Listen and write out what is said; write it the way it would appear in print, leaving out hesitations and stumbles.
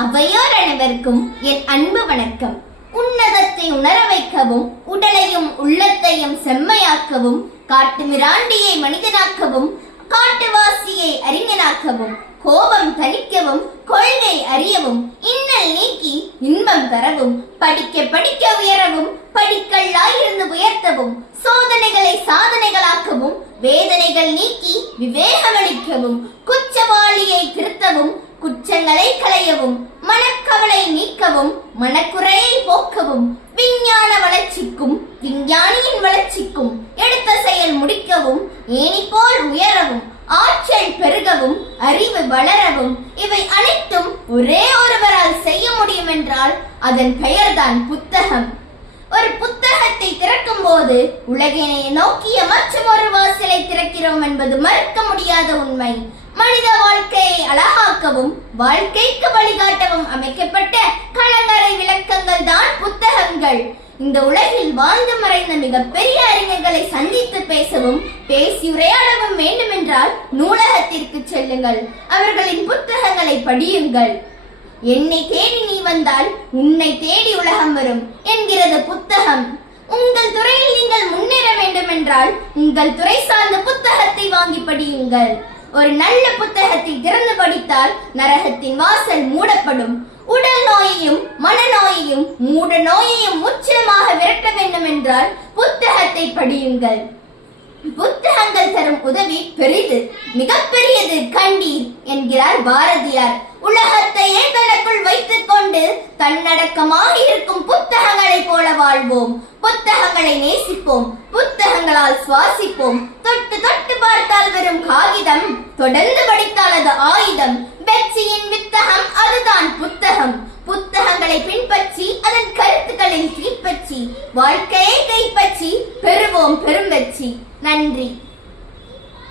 அவையோர் அனைவருக்கும் என் அன்பு வணக்கம். உன்னதத்தை உணர வைக்கவும், உடலையும் உள்ளத்தையும் செம்மையாக்கவும், காட்டு மிராண்டியை மனிதனாக்கவும், காட்டுவாசியை அறிஞனாக்கவும், கோபம் தணிக்கவும், கொள்கை அறியவும், இன்னல் நீக்கி இன்பம் தரவும், படிக்க படிக்க உயரவும், படிக்கல்லாயிருந்து உயர்த்தவும், சோதனைகளை சாதனைகளாக்கவும், வேதனைகள் நீக்கி விவேகமளிக்கவும், குற்றவாளியை திருத்தவும், குற்றங்களை களையவும், மனக்கவலை நீக்கவும், மனக்குறையை போக்கவும், விஞ்ஞான வளர்ச்சிக்கும் விஞ்ஞானியின் வளர்ச்சிக்கும் எடுத்த செயல் முடிக்கவும், ஏணி போல் உயரவும், ஆற்றல் பெருகவும், அறிவு வளரவும், இவை அனைத்தும் ஒரே ஒருவரால் செய்ய முடியும் என்றால் அதன் பெயர்தான் புத்தகம். ஒரு புத்தகத்தை திறக்கும் போது உலகினை நோக்கிய மற்றும் ஒரு வாசலை திறக்கிறோம் என்பது மறுக்க முடியாத உண்மை. மனித வாழ்க்கையை அழகாக்கவும் வாழ்க்கைக்கு வழிகாட்டவும் அமைக்கப்பட்ட கலங்கரை விளக்கங்கள் தான் புத்தகங்கள். இந்த உலகில் வாழ்ந்து மறைந்த மிகப்பெரிய அறிஞர்களை சந்தித்து பேசவும் பேசி உரையாடவும் வேண்டுமென்றால் நூலகத்திற்கு செல்லுங்கள், அவர்களின் புத்தகங்களை படியுங்கள். என்னை தேடி நீ வந்தால் உன்னை தேடி உலகம் வரும் என்கிறது புத்தகம். உங்கள் துறையில் நீங்கள் முன்னேற வேண்டும் என்றால் உங்கள் துறை சார்ந்த புத்தகத்தை வாங்கி படியுங்கள். ஒரு நல்ல புத்தகத்தை திறந்து படித்தால் நரகத்தின் வாசல் மூடப்படும். உடல் நோயையும் மனநோயையும் மூட நோயையும் முற்றிலுமாக விரட்ட வேண்டும் என்றால் புத்தகத்தை படியுங்கள். புத்தகங்கள் தரும் உதவி பெரிது, மிகப்பெரியது கண்டீர் என்கிறார் பாரதியார். உலகத்தையே தனக்குள் வைத்துக் கொண்டு தன்னடக்கமாக இருக்கும் புத்தகங்களை போல வாழ்வோம். புத்தகங்களை நேசிப்போம், புத்தகங்களால் சுவாசிப்போம். தொட்டு தொட்டு பார்த்தால் வரும் காகிதம், தொடர்ந்து படித்தால் அது ஆயுதம். வெற்றியின் வித்தகம் அதுதான் புத்தகம். புத்தகங்களை பின்பற்றி அதன் கருத்துக்களில் தீப்பற்றி வாழ்க்கையை கைப்பற்றி பெறுவோம் பெரும் வெற்றி. நன்றி.